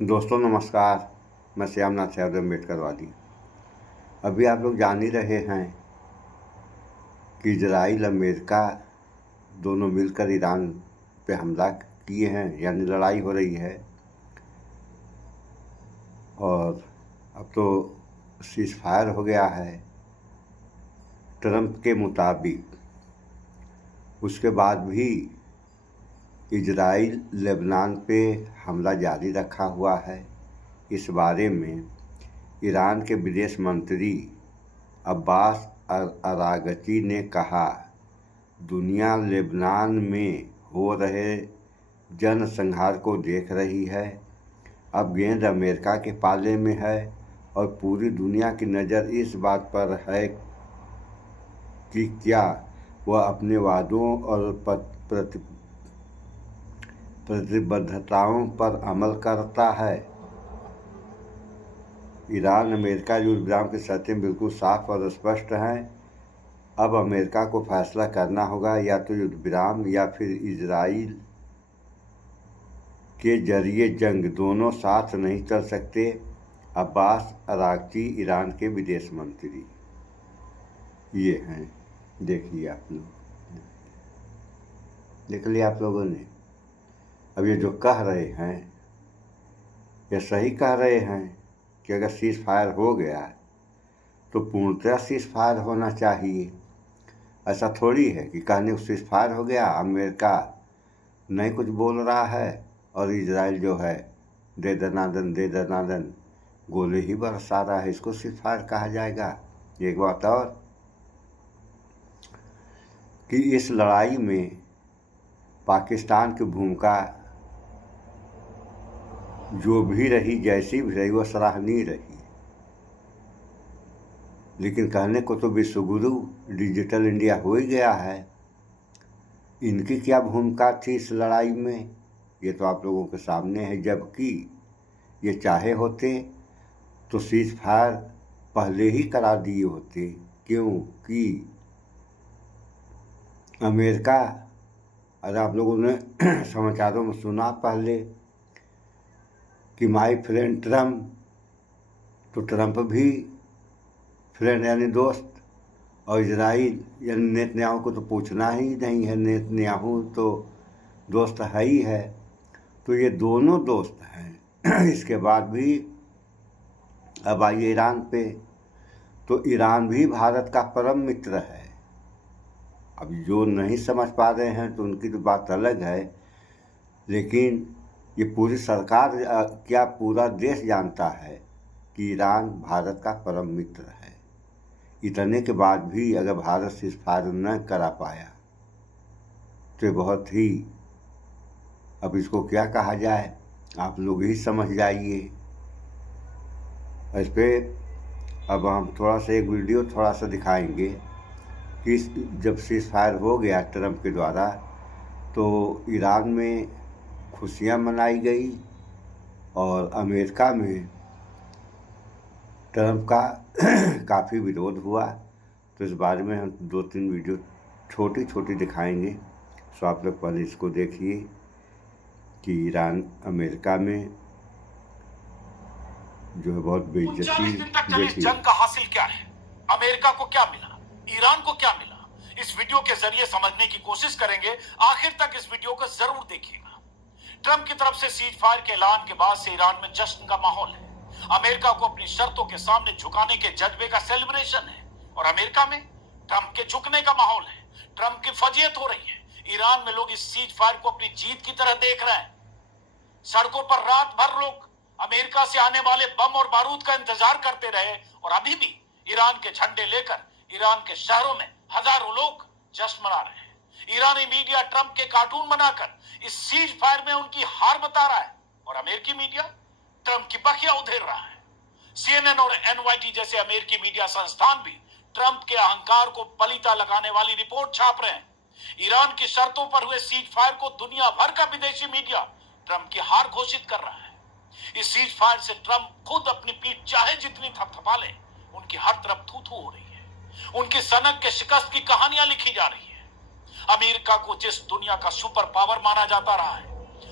दोस्तों नमस्कार। मैं श्यामनाथ यादव अम्बेडकरवादी। अभी आप लोग जान ही रहे हैं कि इजराइल अमेरिका दोनों मिलकर ईरान पे हमला किए हैं, यानी लड़ाई हो रही है। और अब तो सीज़ फायर हो गया है ट्रंप के मुताबिक। उसके बाद भी इजराइल लेबनान पे हमला जारी रखा हुआ है। इस बारे में ईरान के विदेश मंत्री अब्बास अरागची ने कहा, दुनिया लेबनान में हो रहे जनसंहार को देख रही है। अब गेंद अमेरिका के पाले में है और पूरी दुनिया की नज़र इस बात पर है कि क्या वह अपने वादों और प्रतिबद्धताओं पर अमल करता है। ईरान अमेरिका युद्ध विराम की शर्तें बिल्कुल साफ और स्पष्ट हैं। अब अमेरिका को फैसला करना होगा, या तो युद्ध विराम या फिर इजराइल के जरिए जंग। दोनों साथ नहीं चल सकते। अब्बास अरागची ईरान के विदेश मंत्री ये हैं। देखिए आप लोग, देख लिया आप लोगों ने। अब ये जो कह रहे हैं ये सही कह रहे हैं कि अगर सीज़ फायर हो गया तो पूर्णतः सीज़ फायर होना चाहिए। ऐसा थोड़ी है कि कहने को सीज़ फायर हो गया, अमेरिका नहीं कुछ बोल रहा है और इजराइल जो है दे दनादन गोले ही बरसा रहा है, इसको सीज़ फायर कहा जाएगा। एक बात और कि इस लड़ाई में पाकिस्तान की भूमिका जो भी रही, जैसी भी रही, वह सराहनीय रही। लेकिन कहने को तो विश्वगुरु डिजिटल इंडिया हो ही गया है। इनकी क्या भूमिका थी इस लड़ाई में, ये तो आप लोगों के सामने है। जबकि ये चाहे होते तो सीज़ फायर पहले ही करा दिए होते, क्योंकि अमेरिका, अगर आप लोगों ने समाचारों में सुना पहले कि माय फ्रेंड ट्रम्प, तो ट्रम्प भी फ्रेंड यानी दोस्त, और इजराइल यानी नेतन्याहू को तो पूछना ही नहीं है, नेतन्याहू तो दोस्त है ही है। तो ये दोनों दोस्त हैं। इसके बाद भी अब आइए ईरान पे, तो ईरान भी भारत का परम मित्र है। अब जो नहीं समझ पा रहे हैं तो उनकी तो बात अलग है, लेकिन ये पूरी सरकार क्या पूरा देश जानता है कि ईरान भारत का परम मित्र है। इतने के बाद भी अगर भारत सीज़ फायर न करा पाया तो बहुत ही, अब इसको क्या कहा जाए, आप लोग ही समझ जाइए। इस पर अब हम थोड़ा सा एक वीडियो थोड़ा सा दिखाएंगे कि जब सीज़ फायर हो गया ट्रंप के द्वारा तो ईरान में खुशियां मनाई गई और अमेरिका में ट्रंप का काफ़ी विरोध हुआ। तो इस बारे में हम 2-3 वीडियो छोटी दिखाएंगे। सो आप लोग पहले इसको देखिए कि ईरान अमेरिका में जो है बहुत बेइज्जती। देखिए जंग का हासिल क्या है, अमेरिका को क्या मिला, ईरान को क्या मिला, इस वीडियो के जरिए समझने की कोशिश करेंगे। आखिर तक इस वीडियो को जरूर देखिएगा। ट्रंप की तरफ से सीज फायर के ऐलान के बाद से ईरान में जश्न का माहौल है। अमेरिका को अपनी शर्तों के सामने झुकाने के जज्बे का सेलिब्रेशन है और अमेरिका में ट्रंप के झुकने का माहौल है। ट्रंप की फजीयत हो रही है। ईरान में लोग इस सीज फायर को अपनी जीत की तरह देख रहे हैं। सड़कों पर रात भर लोग अमेरिका से आने वाले बम और बारूद का इंतजार करते रहे और अभी भी ईरान के झंडे लेकर ईरान के शहरों में हजारों लोग जश्न मना रहे हैं। ईरानी मीडिया ट्रंप के कार्टून बनाकर इस सीज फायर में उनकी हार बता रहा है और अमेरिकी मीडिया ट्रंप की बखिया उधेड़ रहा है। CNN और NYT जैसे अमेरिकी मीडिया संस्थान भी ट्रंप के अहंकार को पलीता लगाने वाली रिपोर्ट छाप रहे हैं। ईरान की शर्तों पर हुए सीज फायर को दुनिया भर का विदेशी मीडिया ट्रंप की हार घोषित कर रहा है। इस सीज फायर से ट्रंप खुद अपनी पीठ चाहे जितनी थपथपा ले, उनकी हर तरफ थू थू हो रही है। उनकी सनक के शिकस्त की कहानियां लिखी जा रही है। अमेरिका को जिस दुनिया का सुपर पावर माना जाता रहा है,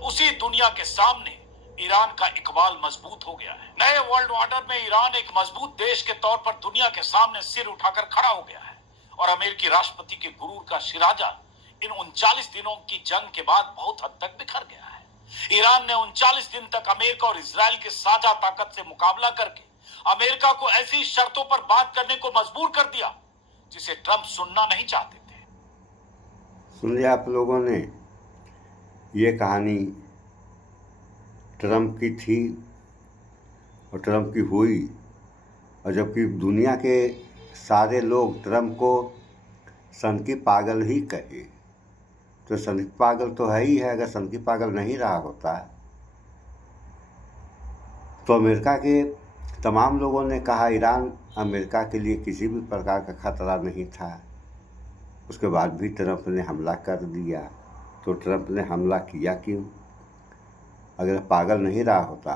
उसी दुनिया के सामने ईरान का इकबाल मजबूत हो गया है। नए वर्ल्ड ऑर्डर में ईरान एक मजबूत देश के तौर पर दुनिया के सामने सिर उठाकर खड़ा हो गया है और अमेरिकी राष्ट्रपति के गुरूर का शिराजा इन 39 दिनों की जंग के बाद बहुत हद तक बिखर गया है। ईरान ने 39 दिन तक अमेरिका और इजराइल के साझा ताकत से मुकाबला करके अमेरिका को ऐसी शर्तों पर बात करने को मजबूर कर दिया जिसे ट्रंप सुनना नहीं चाहते थे। सुन लिया आप लोगों ने, ये कहानी ट्रंप की थी और ट्रंप की हुई, और जबकि दुनिया के सारे लोग ट्रंप को सनकी पागल ही कहे, तो सनकी पागल तो है ही है। अगर सनकी पागल नहीं रहा होता तो अमेरिका के तमाम लोगों ने कहा ईरान अमेरिका के लिए किसी भी प्रकार का खतरा नहीं था। उसके बाद भी ट्रंप ने हमला कर दिया। तो ट्रंप ने हमला किया क्यों? अगर पागल नहीं रहा होता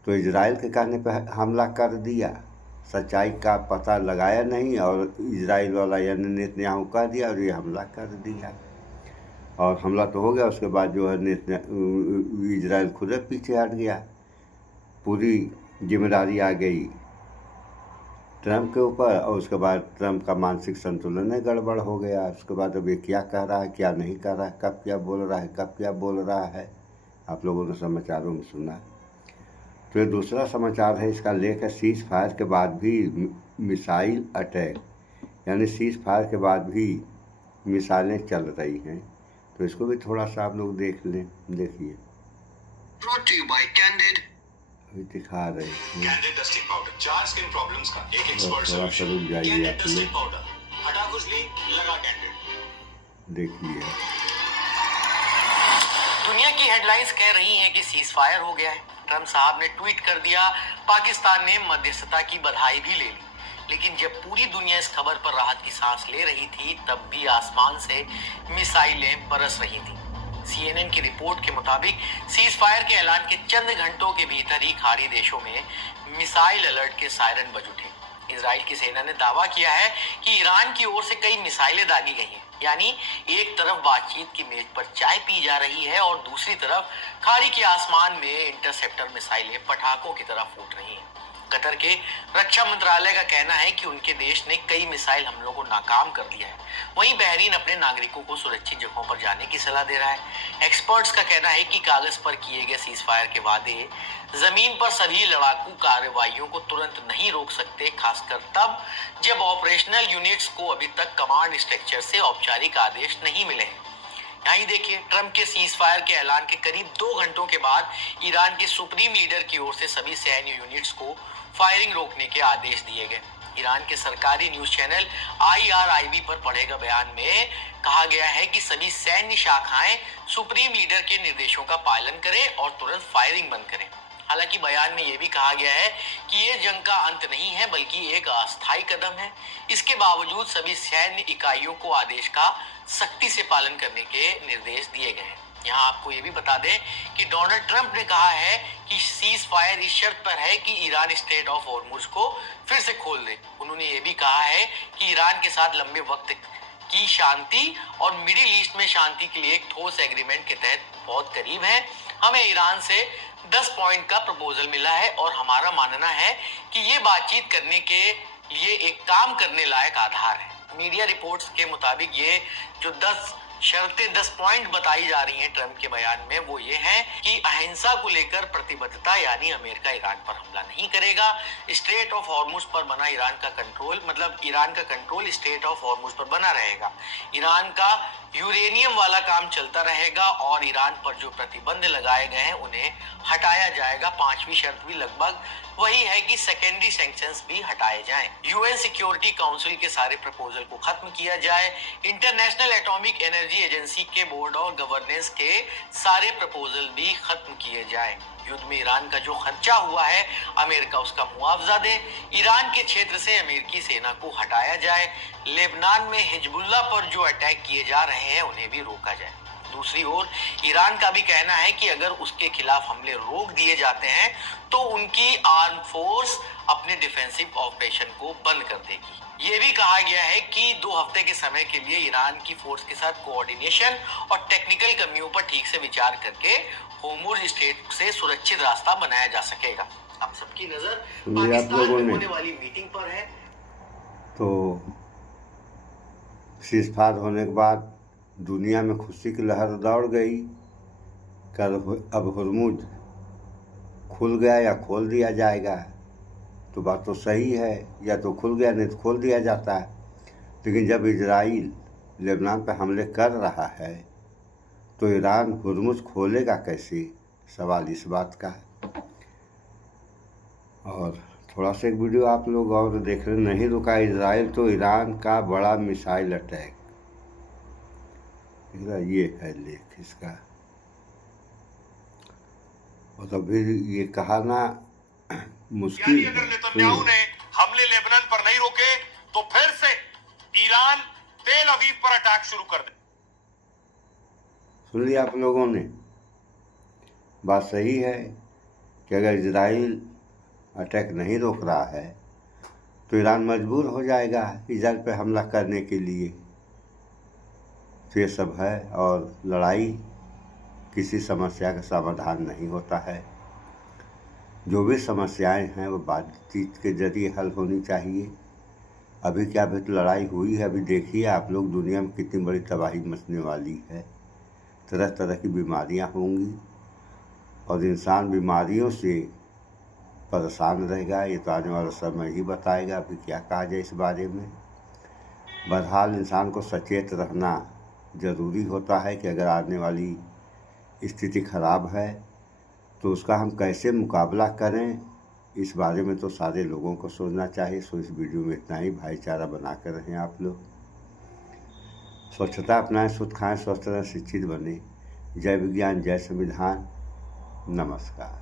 तो इजराइल के कहने पर हमला कर दिया, सच्चाई का पता लगाया नहीं और इजराइल वाला यानी नेतन्याहू कह दिया और ये हमला कर दिया। और हमला तो हो गया, उसके बाद जो है इजराइल खुद पीछे हट गया। पूरी जिम्मेदारी आ गई ट्रंप के ऊपर और उसके बाद ट्रंप का मानसिक संतुलन गड़बड़ हो गया। उसके बाद अब ये क्या कह रहा है, क्या नहीं कह रहा है, कब क्या बोल रहा है, कब क्या बोल रहा है, आप लोगों ने समाचारों में सुना। तो ये दूसरा समाचार है, इसका लेकर सीज फायर के बाद भी मिसाइल अटैक, यानी सीज फायर के बाद भी मिसाइलें चल रही हैं। तो इसको भी थोड़ा सा आप लोग देख लें। देखिए, अभी दिखा रहे हैं। Candid dusting powder 4 skin problems का एक एक्सपर्ट थोड़ा सा रुक जाइए कैंडिड आप डस्टिंग लोग, पाउडर हटा खुजली लगा कैंडिड। देखिए दुनिया की हेडलाइंस कह रही हैं कि सीज फायर हो गया है। ट्रंप साहब ने ट्वीट कर दिया, पाकिस्तान ने मध्यस्थता की बधाई भी ले ली। लेकिन जब पूरी दुनिया इस खबर पर राहत की सांस ले रही थी, तब भी आसमान से मिसाइलें बरस रही थी। CNN की रिपोर्ट के मुताबिक सीज फायर के ऐलान के चंद घंटों के भीतर ही खाड़ी देशों में मिसाइल अलर्ट के सायरन बज उठे। इजराइल की सेना ने दावा किया है कि ईरान की ओर से कई मिसाइलें दागी गई हैं। यानी एक तरफ बातचीत की मेज पर चाय पी जा रही है और दूसरी तरफ खाड़ी के आसमान में इंटरसेप्टर मिसाइलें पटाखों की तरह फूट रही हैं। कतर के रक्षा मंत्रालय का कहना है कि उनके देश ने कई मिसाइल हमलों को नाकाम कर दिया है। वहीं बहरीन अपने नागरिकों को सुरक्षित जगहों पर जाने की सलाह दे रहा है। एक्सपर्ट्स का कहना है कि कागज पर किए गए सीज फायर के वादे जमीन पर सभी लड़ाकू कार्रवाइयों को तुरंत नहीं रोक सकते, खासकर तब जब ऑपरेशनल यूनिट्स को अभी तक कमांड स्ट्रक्चर से औपचारिक आदेश नहीं मिले हैं। यहीं देखिए, ट्रंप के सीज फायर के ऐलान के करीब 2 घंटों के बाद ईरान के सुप्रीम लीडर की ओर से सभी सैन्य यूनिट्स को फायरिंग रोकने के आदेश दिए गए। ईरान के सरकारी न्यूज चैनल IRIB पर पढ़े गए बयान में कहा गया है कि सभी सैन्य शाखाएं सुप्रीम लीडर के निर्देशों का पालन करें और तुरंत फायरिंग बंद करें। हालांकि बयान में यह भी कहा गया है कि ये जंग का अंत नहीं है, बल्कि एक अस्थायी कदम है। इसके बावजूद सभी सैन्य इकाइयों को आदेश का सख्ती से पालन करने के निर्देश दिए गए हैं। यहाँ आपको ये भी बता दें कि डोनाल्ड ट्रंप ने कहा है कि सीज फायर इस शर्त पर है कि ईरान स्ट्रेट ऑफ हॉर्मुज को फिर से खोल दे। उन्होंने ये भी कहा है कि ईरान के साथ लंबे वक्त की शांति और मिडिल ईस्ट में शांति के लिए एक ठोस एग्रीमेंट के तहत बहुत करीब है। हमें ईरान से 10 पॉइंट का प्रपोजल मिला है और हमारा मानना है कि ये बातचीत करने के लिए एक काम करने लायक आधार है। मीडिया रिपोर्ट्स के मुताबिक ये जो 10 शर्तें 10 पॉइंट बताई जा रही हैं ट्रंप के बयान में, वो ये है कि अहिंसा को लेकर प्रतिबद्धता, यानी अमेरिका ईरान पर हमला नहीं करेगा। स्ट्रेट ऑफ हॉर्मुज पर बना ईरान का कंट्रोल, मतलब ईरान का कंट्रोल स्ट्रेट ऑफ हॉर्मुज पर बना रहेगा। ईरान का यूरेनियम वाला काम चलता रहेगा और ईरान पर जो प्रतिबंध लगाए गए हैं उन्हें हटाया जाएगा। 5वीं शर्त भी लगभग वही है कि सेकेंडरी सैंक्शंस भी हटाए जाएं। यूएन सिक्योरिटी काउंसिल के सारे प्रपोजल को खत्म किया जाए। इंटरनेशनल एटॉमिक एनर्जी एजेंसी के बोर्ड और गवर्नेंस के सारे प्रपोजल भी खत्म किए जाएं। युद्ध में ईरान का जो खर्चा हुआ है, अमेरिका उसका मुआवजा दे। ईरान के क्षेत्र से अमेरिकी सेना को हटाया जाए। लेबनान में हिजबुल्लाह पर जो अटैक किए जा रहे हैं उन्हें भी रोका जाए। दूसरी ओर ईरान का भी कहना है कि अगर उसके खिलाफ हमले रोक दिए जाते हैं तो उनकी आर्म फोर्स अपने डिफेंसिव ऑपरेशन को बंद कर देगी। ये भी कहा गया है कि 2 हफ्ते के समय के लिए ईरान की फोर्स के साथ कोऑर्डिनेशन और टेक्निकल कमियों पर ठीक से विचार करके होर्मुज स्ट्रेट से सुरक्षित रास्ता बनाया जा सकेगा। अब सबकी नजर पाकिस्तान में होने वाली मीटिंग पर है। तो सीज़फायर होने के बाद दुनिया में खुशी की लहर दौड़ गई। कल अब होर्मुज खुल गया या खोल दिया जाएगा, तो बात तो सही है, या तो खुल गया नहीं तो खोल दिया जाता है। लेकिन जब इजराइल लेबनान पर हमले कर रहा है तो ईरान होर्मुज खोलेगा कैसे, सवाल इस बात का है। और थोड़ा सा एक वीडियो आप लोग और देख रहे, नहीं रुका इजराइल तो ईरान का बड़ा मिसाइल अटैक। ये है लेख इसका। और तभी ये कहा ना मुश्किल यानी अगर नेतन्याहू ने हमले लेबनान पर नहीं रोके तो फिर से ईरान तेल अवीव पर अटैक शुरू कर दे। सुन लिया आप लोगों ने, बात सही है कि अगर इजराइल अटैक नहीं रोक रहा है तो ईरान मजबूर हो जाएगा इजराइल पे हमला करने के लिए। तो ये सब है, और लड़ाई किसी समस्या का समाधान नहीं होता है। जो भी समस्याएं हैं वो बातचीत के जरिए हल होनी चाहिए। अभी क्या अभी तो लड़ाई हुई है, अभी देखिए आप लोग दुनिया में कितनी बड़ी तबाही मचने वाली है। तरह तरह की बीमारियां होंगी और इंसान बीमारियों से परेशान रहेगा। ये तो आने वाला समय ही बताएगा, अभी क्या कहा जाए इस बारे में। बहरहाल इंसान को सचेत रहना ज़रूरी होता है कि अगर आने वाली स्थिति खराब है तो उसका हम कैसे मुकाबला करें, इस बारे में तो सारे लोगों को सोचना चाहिए। सो इस वीडियो में इतना ही। भाईचारा बना कर रहें आप लोग, स्वच्छता अपनाएं, शुद्ध खाएं, स्वस्थ रहें, शिक्षित बने। जय विज्ञान, जय संविधान। नमस्कार।